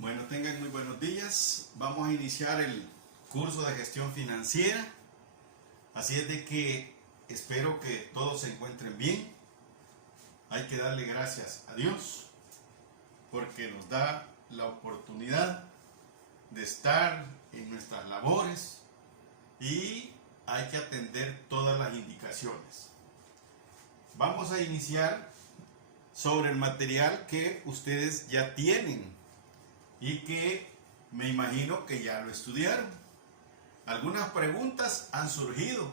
Bueno, tengan muy buenos días. Vamos a iniciar el curso de gestión financiera. Así es de que espero que todos se encuentren bien. Hay que darle gracias a Dios porque nos da la oportunidad de estar en nuestras labores y hay que atender todas las indicaciones. Vamos a iniciar sobre el material que ustedes ya tienen y que me imagino que ya lo estudiaron. Algunas preguntas han surgido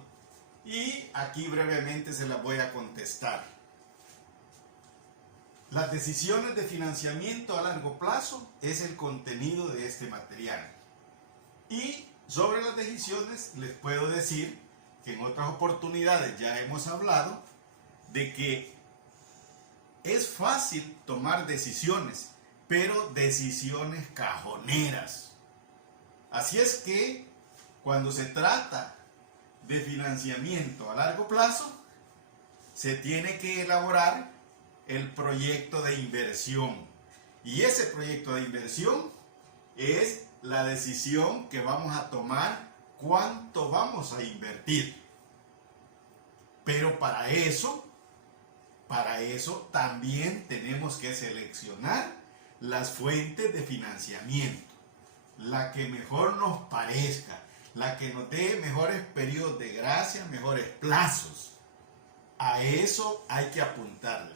y aquí brevemente se las voy a contestar. Las decisiones de financiamiento a largo plazo es el contenido de este material. Y sobre las decisiones les puedo decir que en otras oportunidades ya hemos hablado de que es fácil tomar decisiones, pero decisiones cajoneras. Así es que cuando se trata de financiamiento a largo plazo, se tiene que elaborar el proyecto de inversión. Y ese proyecto de inversión es la decisión que vamos a tomar cuánto vamos a invertir. Pero para eso también tenemos que seleccionar las fuentes de financiamiento, la que mejor nos parezca, la que nos dé mejores periodos de gracia, mejores plazos. A eso hay que apuntarle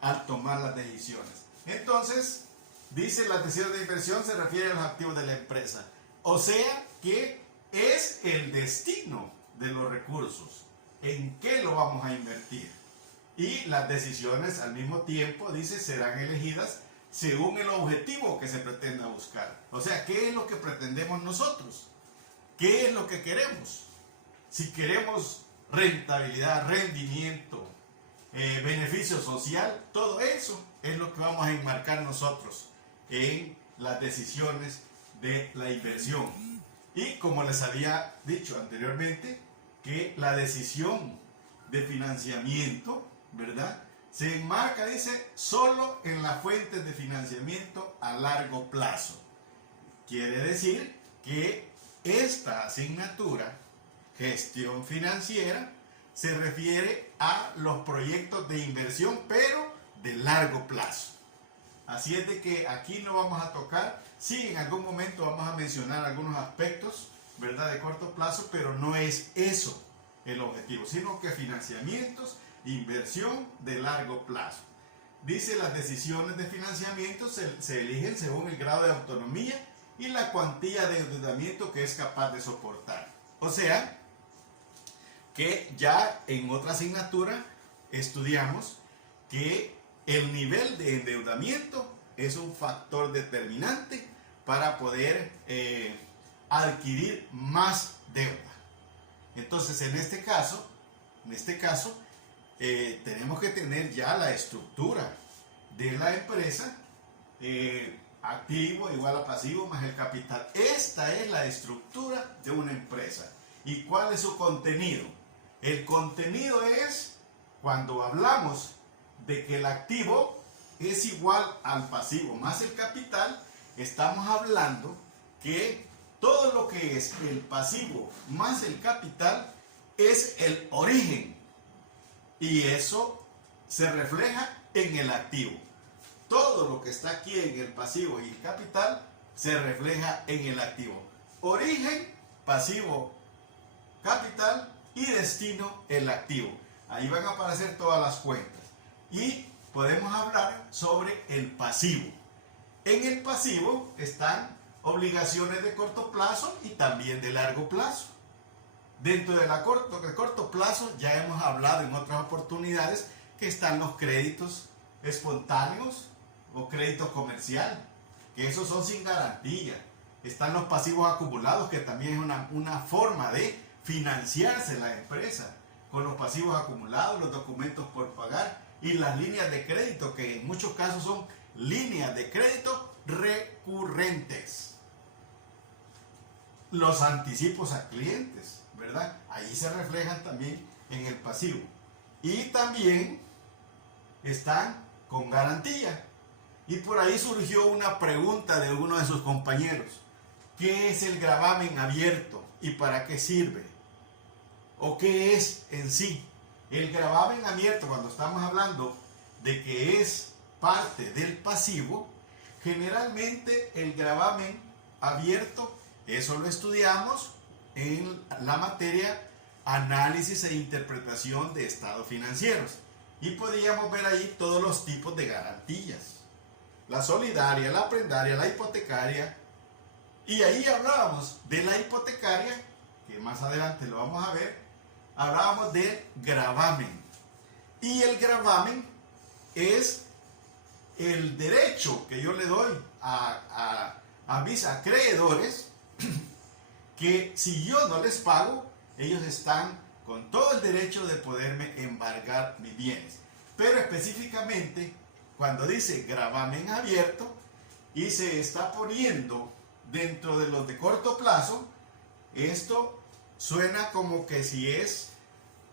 al tomar las decisiones. Entonces, dice las decisiones de inversión se refiere a los activos de la empresa. O sea que es el destino de los recursos, en qué lo vamos a invertir. Y las decisiones al mismo tiempo, dice, serán elegidas según el objetivo que se pretenda buscar. O sea, ¿qué es lo que pretendemos nosotros? ¿Qué es lo que queremos? Si queremos rentabilidad, rendimiento, beneficio social, todo eso es lo que vamos a enmarcar nosotros en las decisiones de la inversión. Y como les había dicho anteriormente, que la decisión de financiamiento, ¿verdad?, se enmarca, dice, solo en las fuentes de financiamiento a largo plazo. Quiere decir que esta asignatura, gestión financiera, se refiere a los proyectos de inversión, pero de largo plazo. Así es de que aquí no vamos a tocar, sí, en algún momento vamos a mencionar algunos aspectos, ¿verdad?, de corto plazo, pero no es eso el objetivo, sino que financiamientos, inversión de largo plazo. Dice, las decisiones de financiamiento se eligen según el grado de autonomía y la cuantía de endeudamiento que es capaz de soportar. O sea, que ya en otra asignatura estudiamos que el nivel de endeudamiento es un factor determinante para poder adquirir más deuda. Entonces, en este caso, tenemos que tener ya la estructura de la empresa, activo igual a pasivo más el capital. Esta es la estructura de una empresa. ¿Y cuál es su contenido? El contenido es, cuando hablamos de que el activo es igual al pasivo más el capital, estamos hablando que todo lo que es el pasivo más el capital es el origen. Y eso se refleja en el activo. Todo lo que está aquí en el pasivo y el capital se refleja en el activo. Origen, pasivo, capital y destino, el activo. Ahí van a aparecer todas las cuentas. Y podemos hablar sobre el pasivo. En el pasivo están obligaciones de corto plazo y también de largo plazo. Dentro de corto plazo ya hemos hablado en otras oportunidades que están los créditos espontáneos o crédito comercial, que esos son sin garantía. Están los pasivos acumulados, que también es una forma de financiarse la empresa, con los pasivos acumulados, los documentos por pagar y las líneas de crédito, que en muchos casos son líneas de crédito recurrentes. Los anticipos a clientes, ¿verdad? Ahí se reflejan también en el pasivo. Y también están con garantía. Y por ahí surgió una pregunta de uno de sus compañeros. ¿Qué es el gravamen abierto y para qué sirve? ¿O qué es en sí? El gravamen abierto, cuando estamos hablando de que es parte del pasivo, generalmente el gravamen abierto, eso lo estudiamos en la materia análisis e interpretación de estados financieros. Y podíamos ver ahí todos los tipos de garantías. La solidaria, la prendaria, la hipotecaria. Y ahí hablábamos de la hipotecaria, que más adelante lo vamos a ver. Hablábamos de gravamen. Y el gravamen es el derecho que yo le doy a mis acreedores, que si yo no les pago, ellos están con todo el derecho de poderme embargar mis bienes. Pero específicamente, cuando dice gravamen abierto y se está poniendo dentro de los de corto plazo, esto suena como que si es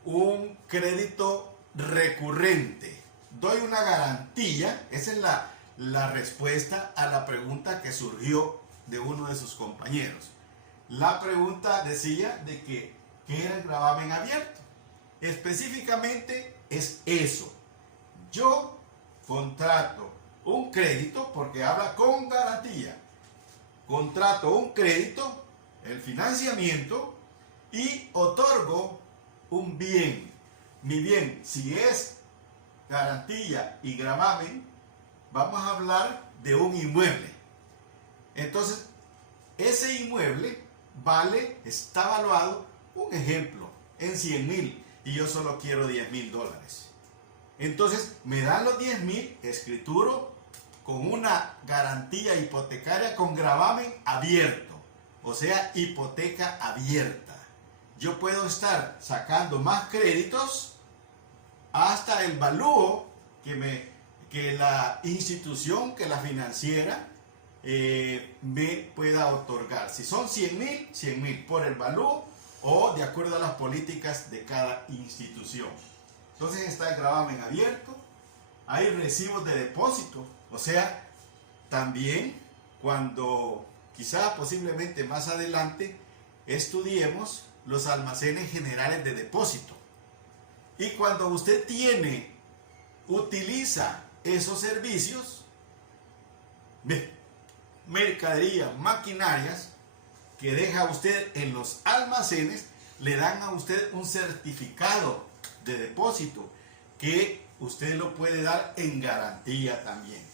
un crédito recurrente. Doy una garantía, esa es la respuesta a la pregunta que surgió de uno de sus compañeros. La pregunta decía de que ¿qué era el gravamen abierto? Específicamente es eso. Yo contrato un crédito, porque habla con garantía. Contrato un crédito, el financiamiento, y otorgo un bien. Mi bien, si es garantía y gravamen, vamos a hablar de un inmueble. Entonces, ese inmueble está valuado, un ejemplo, en 100,000 y yo solo quiero $10,000. Entonces, me dan los 10,000, escrituro con una garantía hipotecaria con gravamen abierto, o sea, hipoteca abierta. Yo puedo estar sacando más créditos hasta el valúo que la institución, que la financiera me pueda otorgar. Si son 100,000, 100,000 por el valúo o de acuerdo a las políticas de cada institución. Entonces está el gravamen abierto, hay recibos de depósito, o sea, también cuando quizá posiblemente más adelante estudiemos los almacenes generales de depósito. Y cuando usted utiliza esos servicios, mercaderías, maquinarias que deja usted en los almacenes, le dan a usted un certificado de depósito que usted lo puede dar en garantía también.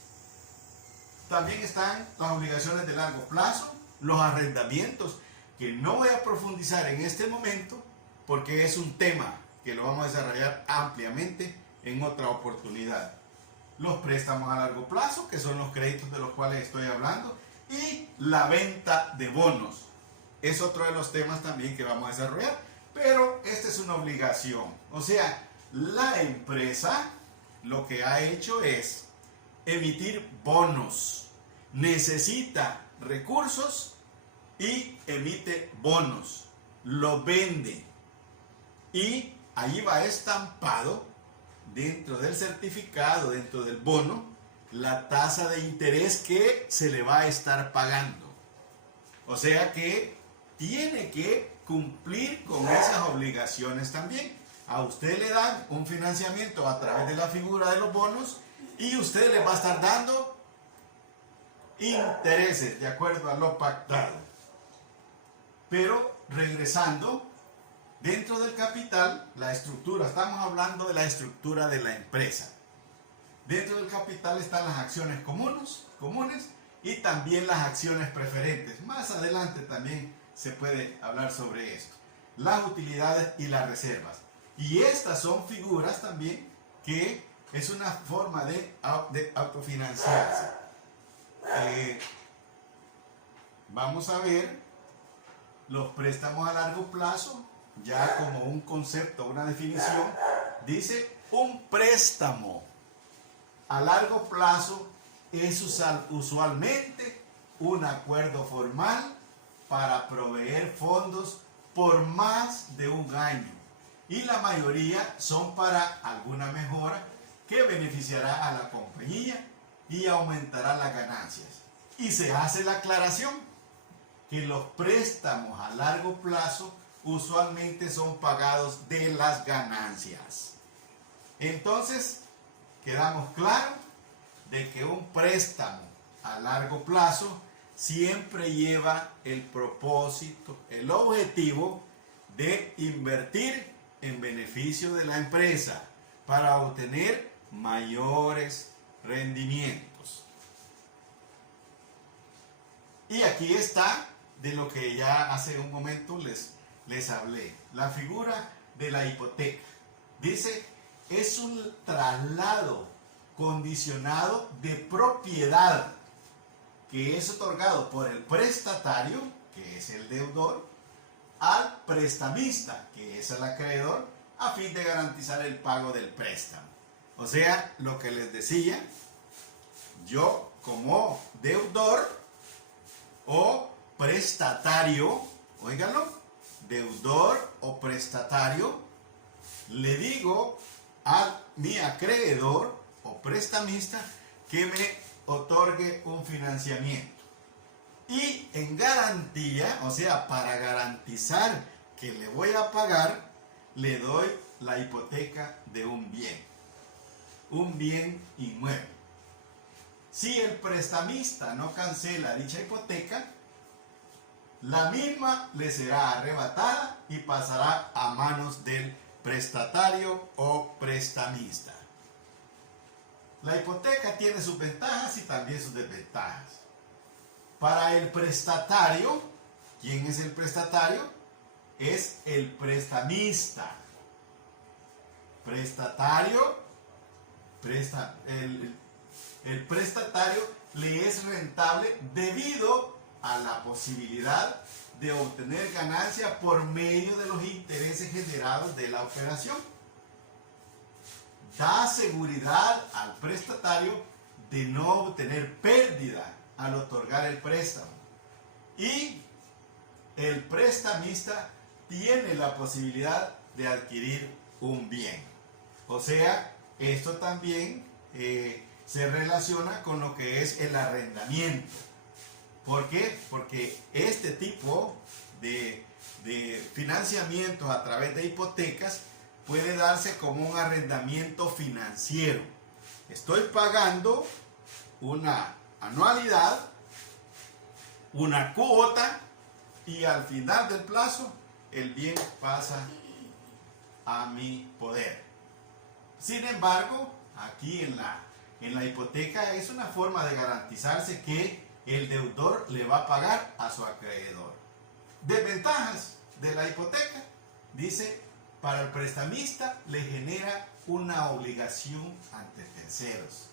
También están las obligaciones de largo plazo, los arrendamientos, que no voy a profundizar en este momento porque es un tema que lo vamos a desarrollar ampliamente en otra oportunidad. Los préstamos a largo plazo, que son los créditos de los cuales estoy hablando, y la venta de bonos. Es otro de los temas también que vamos a desarrollar, pero esta es una obligación. O sea, la empresa lo que ha hecho es emitir bonos. Necesita recursos y emite bonos. Lo vende. Y ahí va estampado dentro del certificado, dentro del bono, la tasa de interés que se le va a estar pagando. O sea que tiene que cumplir con esas obligaciones también. A usted le dan un financiamiento a través de la figura de los bonos y usted le va a estar dando intereses de acuerdo a lo pactado. Pero regresando, dentro del capital, la estructura, estamos hablando de la estructura de la empresa. Dentro del capital están las acciones comunes y también las acciones preferentes. Más adelante también se puede hablar sobre esto. Las utilidades y las reservas. Y estas son figuras también que es una forma de autofinanciarse. Vamos a ver los préstamos a largo plazo, ya como un concepto, una definición. Dice, un préstamo a largo plazo es usualmente un acuerdo formal para proveer fondos por más de un año, y la mayoría son para alguna mejora que beneficiará a la compañía y aumentará las ganancias. Y se hace la aclaración que los préstamos a largo plazo usualmente son pagados de las ganancias. Entonces, quedamos claros de que un préstamo a largo plazo siempre lleva el propósito, el objetivo de invertir en beneficio de la empresa para obtener mayores rendimientos. Y aquí está de lo que ya hace un momento les hablé, la figura de la hipoteca. Dice, es un traslado condicionado de propiedad que es otorgado por el prestatario, que es el deudor, al prestamista, que es el acreedor, a fin de garantizar el pago del préstamo. O sea, lo que les decía, yo como deudor o prestatario, óiganlo, deudor o prestatario, le digo a mi acreedor o prestamista que me otorgue un financiamiento. Y en garantía, o sea, para garantizar que le voy a pagar, le doy la hipoteca de un bien inmueble. Si el prestamista no cancela dicha hipoteca, la misma le será arrebatada y pasará a manos del prestatario o prestamista. La hipoteca tiene sus ventajas y también sus desventajas. Para el prestatario, ¿quién es el prestatario? Es el prestamista. El prestatario le es rentable debido a la posibilidad de obtener ganancia por medio de los intereses generados de la operación. Da seguridad al prestatario de no obtener pérdida al otorgar el préstamo. Y el prestamista tiene la posibilidad de adquirir un bien. O sea, esto también se relaciona con lo que es el arrendamiento. ¿Por qué? Porque este tipo de financiamientos a través de hipotecas puede darse como un arrendamiento financiero. Estoy pagando una anualidad, una cuota, y al final del plazo el bien pasa a mi poder. Sin embargo, aquí en la hipoteca es una forma de garantizarse que el deudor le va a pagar a su acreedor. Desventajas de la hipoteca, dice, para el prestamista le genera una obligación ante terceros.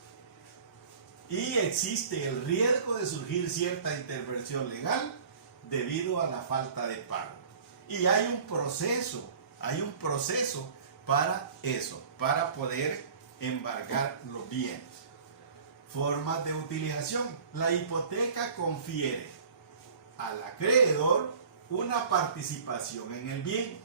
Y existe el riesgo de surgir cierta intervención legal debido a la falta de pago. Y hay un proceso para eso, para poder embargar los bienes. Formas de utilización. La hipoteca confiere al acreedor una participación en el bien.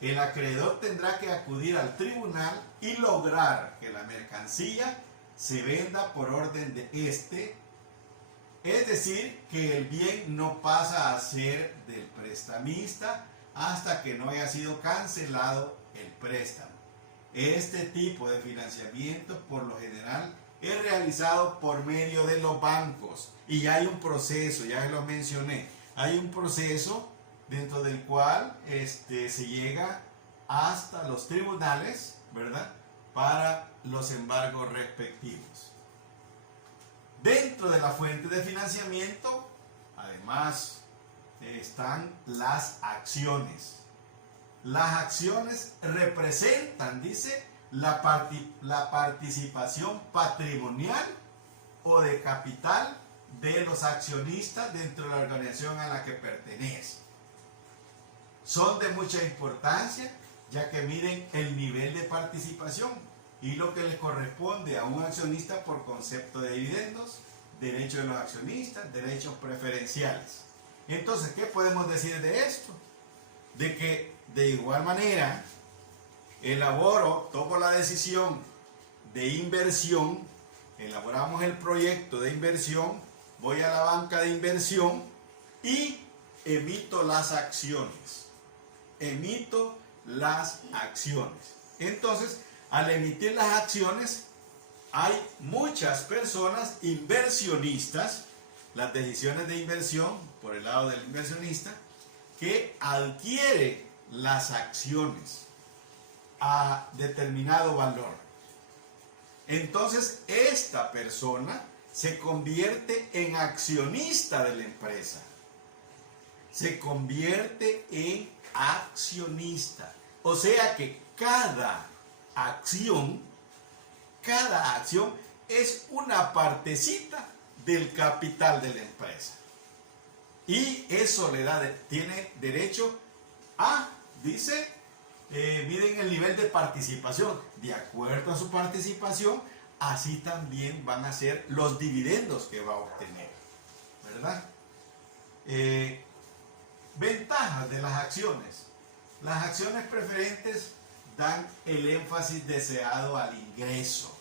El acreedor tendrá que acudir al tribunal y lograr que la mercancía se venda por orden de este, es decir, que el bien no pasa a ser del prestamista hasta que no haya sido cancelado el préstamo. Este tipo de financiamiento por lo general es realizado por medio de los bancos y hay un proceso, ya lo mencioné, hay un proceso dentro del cual se llega hasta los tribunales, ¿verdad?, para los embargos respectivos. Dentro de la fuente de financiamiento, además, están las acciones. Las acciones representan, dice, la participación patrimonial o de capital de los accionistas dentro de la organización a la que pertenece. Son de mucha importancia ya que miden el nivel de participación y lo que le corresponde a un accionista por concepto de dividendos, derechos de los accionistas, derechos preferenciales. Entonces, ¿qué podemos decir de esto? De que de igual manera tomo la decisión de inversión elaboramos el proyecto de inversión, voy a la banca de inversión y emito las acciones. Emito las acciones. Entonces, al emitir las acciones, hay muchas personas inversionistas, las decisiones de inversión por el lado del inversionista, que adquiere las acciones a determinado valor. Entonces, esta persona se convierte en accionista de la empresa. Se convierte en accionista. O sea que cada acción es una partecita del capital de la empresa. Y eso tiene derecho a, dice, miden el nivel de participación. De acuerdo a su participación, así también van a ser los dividendos que va a obtener, ¿verdad? Ventajas de las acciones. Las acciones preferentes dan el énfasis deseado al ingreso.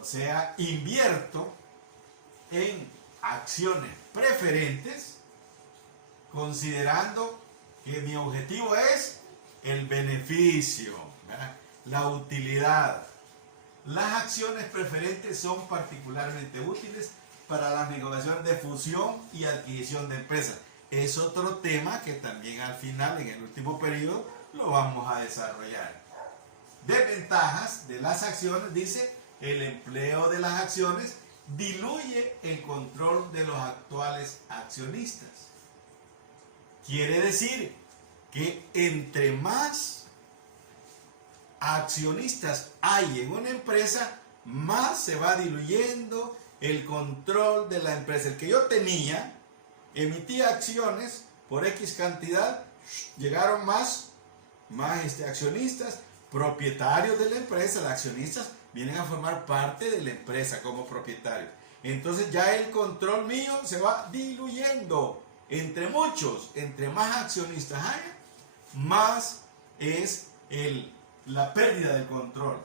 O sea, invierto en acciones preferentes considerando que mi objetivo es el beneficio, ¿verdad? La utilidad. Las acciones preferentes son particularmente útiles para las negociaciones de fusión y adquisición de empresas. Es otro tema que también al final, en el último periodo, lo vamos a desarrollar. Desventajas de las acciones, dice, el empleo de las acciones diluye el control de los actuales accionistas. Quiere decir que entre más accionistas hay en una empresa, más se va diluyendo el control de la empresa. El que yo tenía, emitía acciones por X cantidad, llegaron más accionistas, propietarios de la empresa. Los accionistas vienen a formar parte de la empresa como propietarios. Entonces ya el control mío se va diluyendo. Entre muchos, entre más accionistas haya, más es la pérdida del control.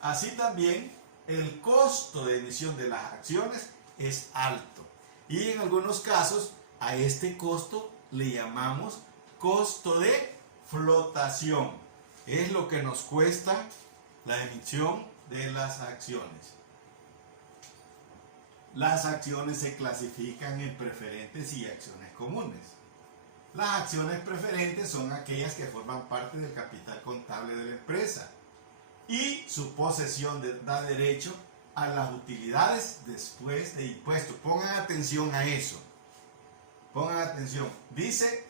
Así también el costo de emisión de las acciones es alto. Y en algunos casos a este costo le llamamos costo de flotación. Es lo que nos cuesta la emisión de las acciones. Las acciones se clasifican en preferentes y acciones comunes. Las acciones preferentes son aquellas que forman parte del capital contable de la empresa y su posesión da derecho a las utilidades después de impuestos. Pongan atención a eso. Pongan atención. Dice,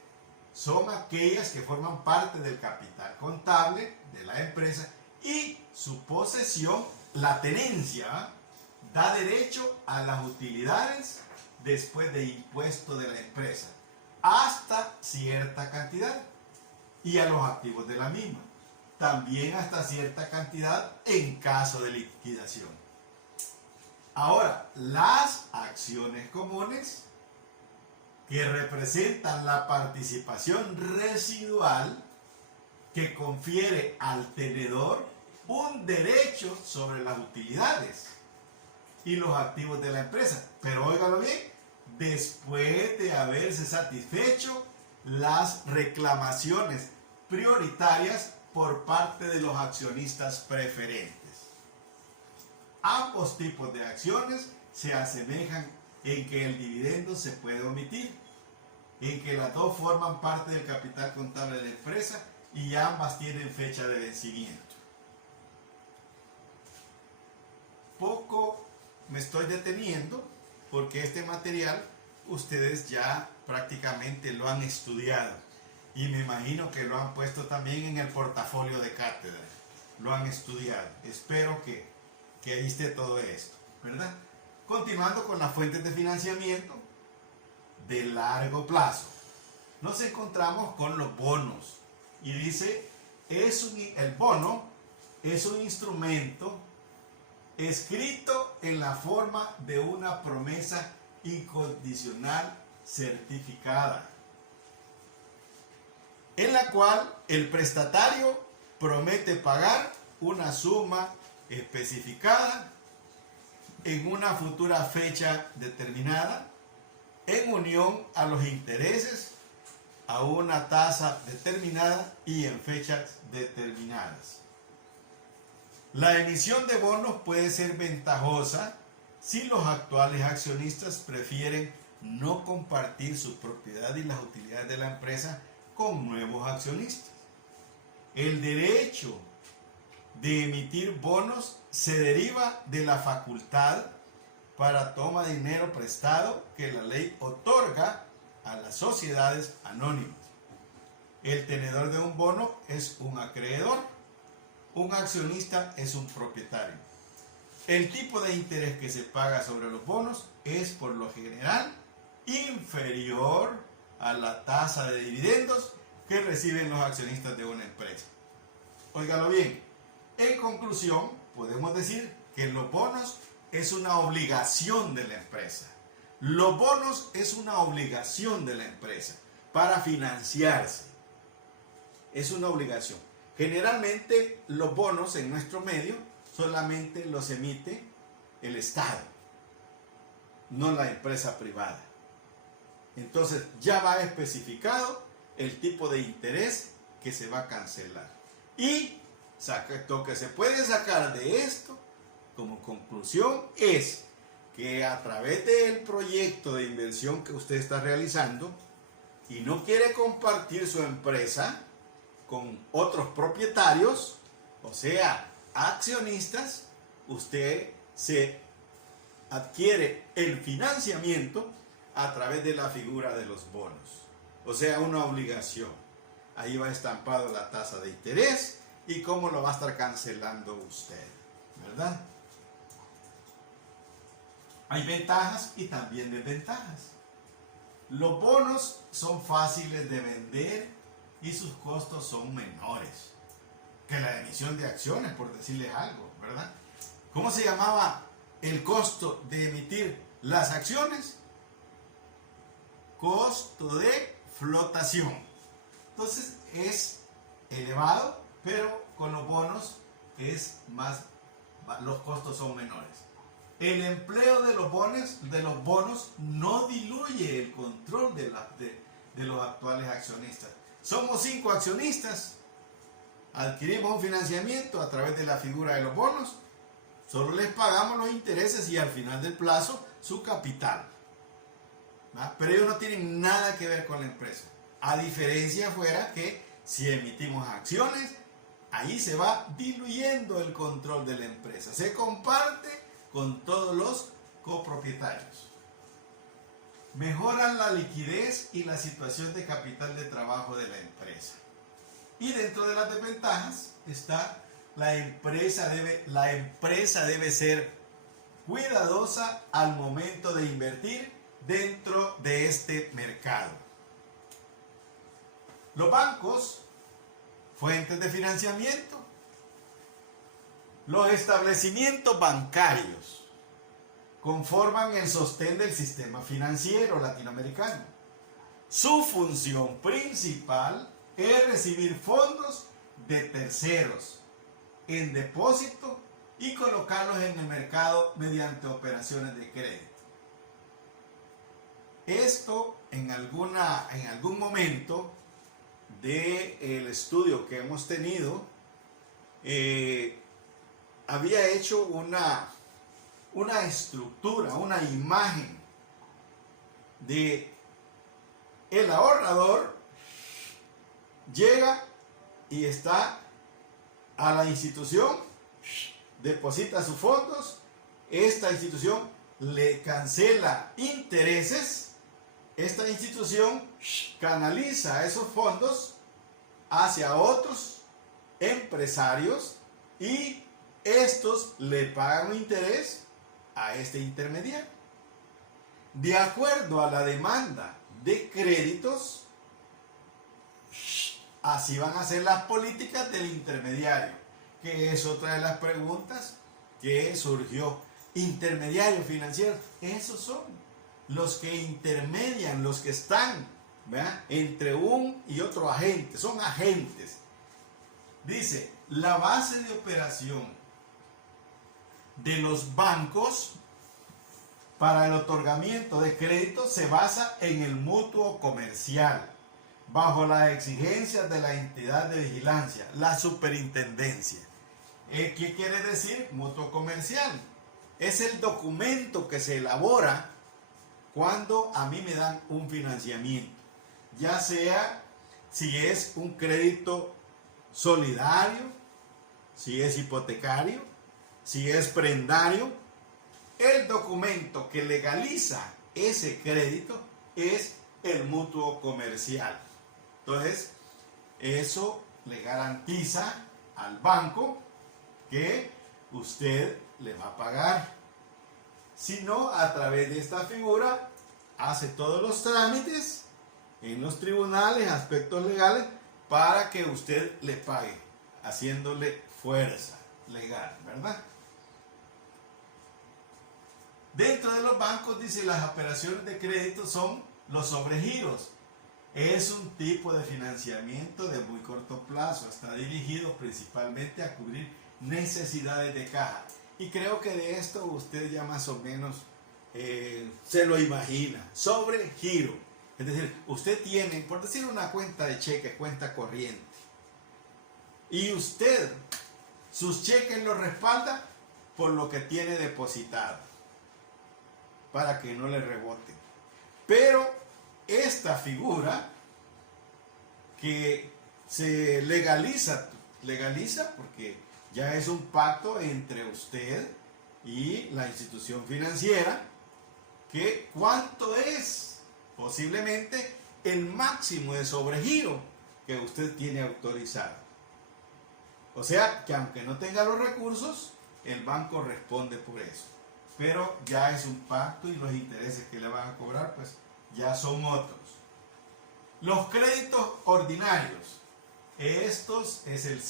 son aquellas que forman parte del capital contable de la empresa y su posesión, la tenencia, da derecho a las utilidades después de impuesto de la empresa hasta cierta cantidad y a los activos de la misma. También hasta cierta cantidad en caso de liquidación. Ahora, las acciones comunes, que representan la participación residual que confiere al tenedor un derecho sobre las utilidades y los activos de la empresa. Pero óigalo bien, después de haberse satisfecho las reclamaciones prioritarias por parte de los accionistas preferentes. Ambos tipos de acciones se asemejan en que el dividendo se puede omitir, en que las dos forman parte del capital contable de la empresa y ambas tienen fecha de vencimiento. Poco me estoy deteniendo porque este material ustedes ya prácticamente lo han estudiado y me imagino que lo han puesto también en el portafolio de cátedra, lo han estudiado. Espero que ahí esté todo esto, ¿verdad? Continuando con las fuentes de financiamiento de largo plazo, nos encontramos con los bonos y dice, el bono es un instrumento escrito en la forma de una promesa incondicional certificada, en la cual el prestatario promete pagar una suma especificada en una futura fecha determinada, en unión a los intereses, a una tasa determinada y en fechas determinadas. La emisión de bonos puede ser ventajosa si los actuales accionistas prefieren no compartir su propiedad y las utilidades de la empresa con nuevos accionistas. El derecho de emitir bonos se deriva de la facultad para toma de dinero prestado que la ley otorga a las sociedades anónimas. El tenedor de un bono es un acreedor, un accionista es un propietario. El tipo de interés que se paga sobre los bonos es por lo general inferior a la tasa de dividendos que reciben los accionistas de una empresa. Óigalo bien, en conclusión podemos decir que los bonos es una obligación de la empresa. Los bonos es una obligación de la empresa para financiarse. Es una obligación. Generalmente los bonos en nuestro medio solamente los emite el Estado, no la empresa privada. Entonces ya va especificado el tipo de interés que se va a cancelar. Y lo que se puede sacar de esto como conclusión es que a través del proyecto de inversión que usted está realizando y no quiere compartir su empresa con otros propietarios, o sea, accionistas, usted se adquiere el financiamiento a través de la figura de los bonos, o sea, una obligación. Ahí va estampado la tasa de interés y cómo lo va a estar cancelando usted, ¿verdad? Hay ventajas y también desventajas. Los bonos son fáciles de vender y sus costos son menores que la emisión de acciones, por decirles algo, ¿verdad? ¿Cómo se llamaba el costo de emitir las acciones? Costo de flotación. Entonces es elevado, pero con los bonos es más, los costos son menores. El empleo de los bonos no diluye el control de los actuales accionistas. Somos 5 accionistas, adquirimos un financiamiento a través de la figura de los bonos, solo les pagamos los intereses y al final del plazo su capital, ¿va? Pero ellos no tienen nada que ver con la empresa. A diferencia fuera que si emitimos acciones, ahí se va diluyendo el control de la empresa, se comparte con todos los copropietarios. Mejoran la liquidez y la situación de capital de trabajo de la empresa. Y dentro de las desventajas está la empresa debe ser cuidadosa al momento de invertir dentro de este mercado. Los bancos, fuentes de financiamiento. Los establecimientos bancarios conforman el sostén del sistema financiero latinoamericano. Su función principal es recibir fondos de terceros en depósito y colocarlos en el mercado mediante operaciones de crédito. Esto en algún momento del estudio que hemos tenido había hecho una estructura, una imagen de el ahorrador llega y está a la institución, deposita sus fondos, esta institución le cancela intereses, esta institución canaliza esos fondos hacia otros empresarios y estos le pagan un interés a este intermediario. De acuerdo a la demanda de créditos, así van a ser las políticas del intermediario, que es otra de las preguntas que surgió. Intermediarios financieros, esos son los que intermedian, los que están, ¿verdad?, entre un y otro agente, son agentes. Dice, la base de operación de los bancos para el otorgamiento de crédito se basa en el mutuo comercial, bajo las exigencias de la entidad de vigilancia, la superintendencia. ¿Qué quiere decir mutuo comercial? Es el documento que se elabora cuando a mí me dan un financiamiento, ya sea si es un crédito solidario, si es hipotecario, si es prendario. El documento que legaliza ese crédito es el mutuo comercial. Entonces, eso le garantiza al banco que usted le va a pagar. Si no, a través de esta figura, hace todos los trámites en los tribunales, aspectos legales, para que usted le pague, haciéndole fuerza legal, ¿verdad? Dentro de los bancos, dice, las operaciones de crédito son los sobregiros. Es un tipo de financiamiento de muy corto plazo, está dirigido principalmente a cubrir necesidades de caja. Y creo que de esto usted ya más o menos se lo imagina. Sobregiro. Es decir, usted tiene, por decir, una cuenta de cheque, cuenta corriente. Y usted, sus cheques los respalda por lo que tiene depositado, para que no le reboten. Pero esta figura que se legaliza porque ya es un pacto entre usted y la institución financiera, que cuánto es posiblemente el máximo de sobregiro que usted tiene autorizado. O sea, que aunque no tenga los recursos, el banco responde por eso. Pero ya es un pacto y los intereses que le van a cobrar, pues ya son otros. Los créditos ordinarios. Estos es el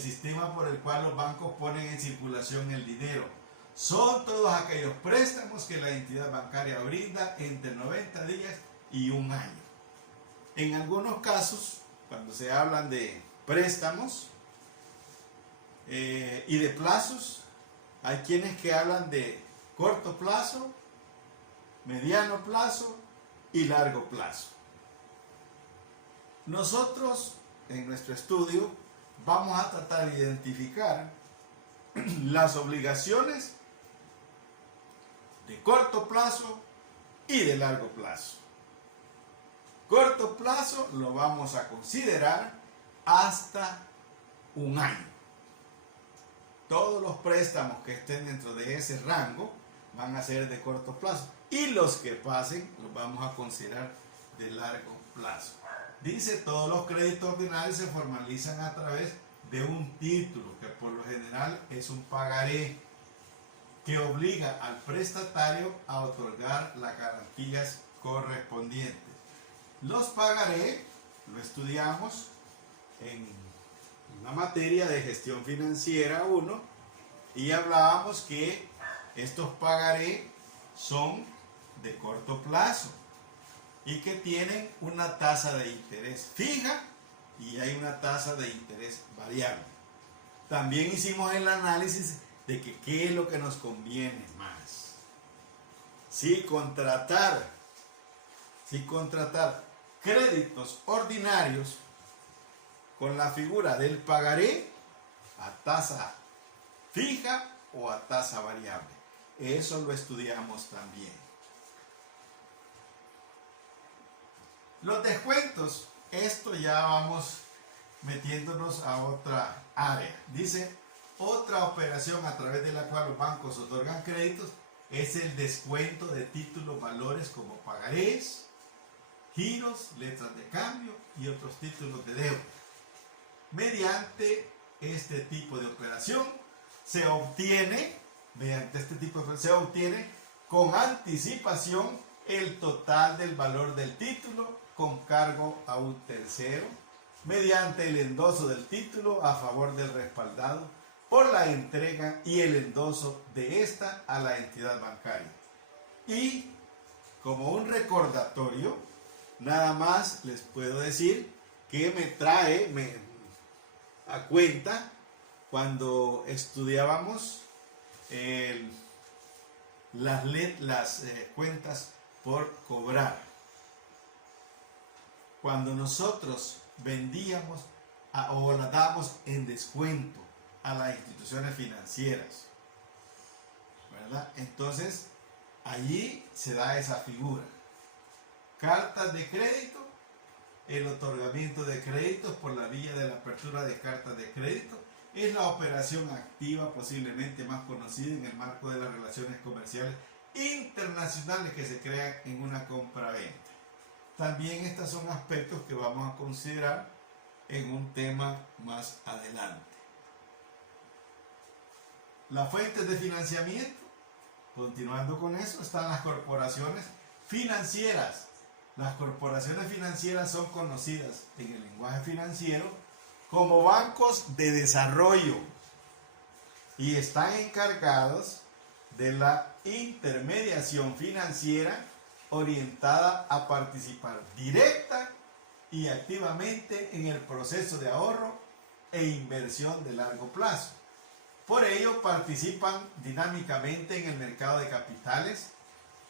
sistema por el cual los bancos ponen en circulación el dinero. Son todos aquellos préstamos que la entidad bancaria brinda entre 90 días y un año. En algunos casos, cuando se hablan de préstamos y de plazos, hay quienes que hablan de corto plazo, mediano plazo y largo plazo. Nosotros, en nuestro estudio, vamos a tratar de identificar las obligaciones de corto plazo y de largo plazo. Corto plazo lo vamos a considerar hasta un año. Todos los préstamos que estén dentro de ese rango van a ser de corto plazo, y los que pasen los vamos a considerar de largo plazo. Dice, todos los créditos ordinarios se formalizan a través de un título, que por lo general es un pagaré, que obliga al prestatario a otorgar las garantías correspondientes. Los pagaré lo estudiamos en una materia de gestión financiera 1 y hablábamos que estos pagaré son de corto plazo y que tienen una tasa de interés fija y hay una tasa de interés variable. También hicimos el análisis de que qué es lo que nos conviene más. Si contratar créditos ordinarios con la figura del pagaré a tasa fija o a tasa variable. Eso lo estudiamos también. Los descuentos, esto ya vamos metiéndonos a otra área. Dice, otra operación a través de la cual los bancos otorgan créditos es el descuento de títulos valores como pagarés, giros, letras de cambio y otros títulos de deuda. Mediante este tipo de operación se obtiene con anticipación el total del valor del título con cargo a un tercero, mediante el endoso del título a favor del respaldado por la entrega y el endoso de esta a la entidad bancaria. Y como un recordatorio, nada más les puedo decir que me trae a cuenta cuando estudiábamos las cuentas por cobrar. Cuando nosotros vendíamos o las damos en descuento a las instituciones financieras, ¿verdad? Entonces, allí se da esa figura. Cartas de crédito, el otorgamiento de créditos por la vía de la apertura de cartas de crédito, es la operación activa posiblemente más conocida en el marco de las relaciones comerciales internacionales que se crean en una compra-venta. También estos son aspectos que vamos a considerar en un tema más adelante. Las fuentes de financiamiento, continuando con eso, están las corporaciones financieras. Las corporaciones financieras son conocidas en el lenguaje financiero como bancos de desarrollo y están encargados de la intermediación financiera orientada a participar directa y activamente en el proceso de ahorro e inversión de largo plazo. Por ello participan dinámicamente en el mercado de capitales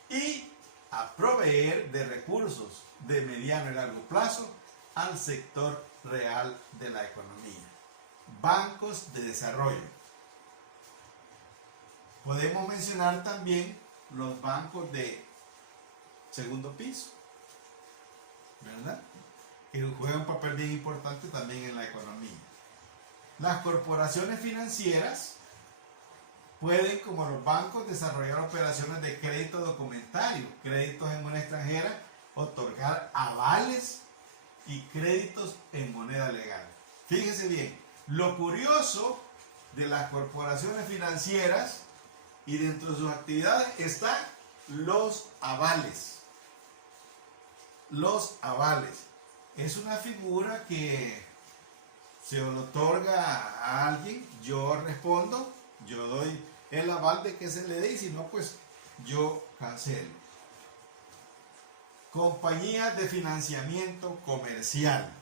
y a proveer de recursos de mediano y largo plazo al sector real de la economía. Bancos de desarrollo. Podemos mencionar también los bancos de segundo piso, ¿verdad? Que juegan un papel bien importante también en la economía. Las corporaciones financieras pueden, como los bancos, desarrollar operaciones de crédito documentario, créditos en moneda extranjera, otorgar avales y créditos en moneda legal. Fíjense bien, lo curioso de las corporaciones financieras y dentro de sus actividades están los avales. Los avales es una figura que se le otorga a alguien, yo respondo, yo doy el aval de que se le dé y si no, pues yo cancelo. Compañías de financiamiento comercial.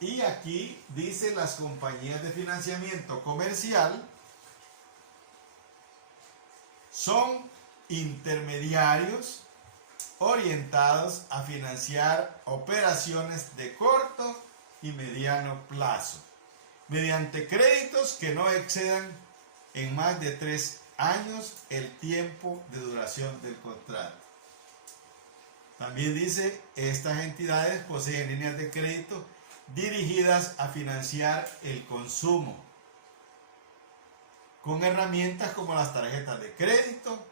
Y aquí dice las compañías de financiamiento comercial son intermediarios orientados a financiar operaciones de corto y mediano plazo, mediante créditos que no excedan en más de 3 años el tiempo de duración del contrato. También dice, estas entidades poseen líneas de crédito dirigidas a financiar el consumo, con herramientas como las tarjetas de crédito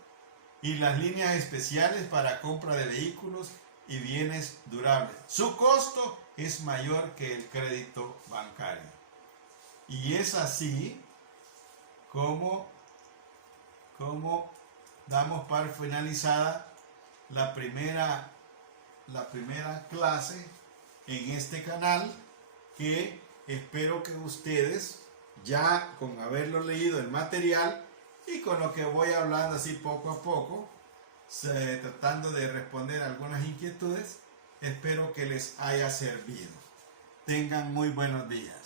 y las líneas especiales para compra de vehículos y bienes durables. Su costo es mayor que el crédito bancario. Y es así como damos por finalizada la primera clase en este canal, que espero que ustedes, ya con haberlo leído el material y con lo que voy hablando así poco a poco, tratando de responder algunas inquietudes, espero que les haya servido. Tengan muy buenos días.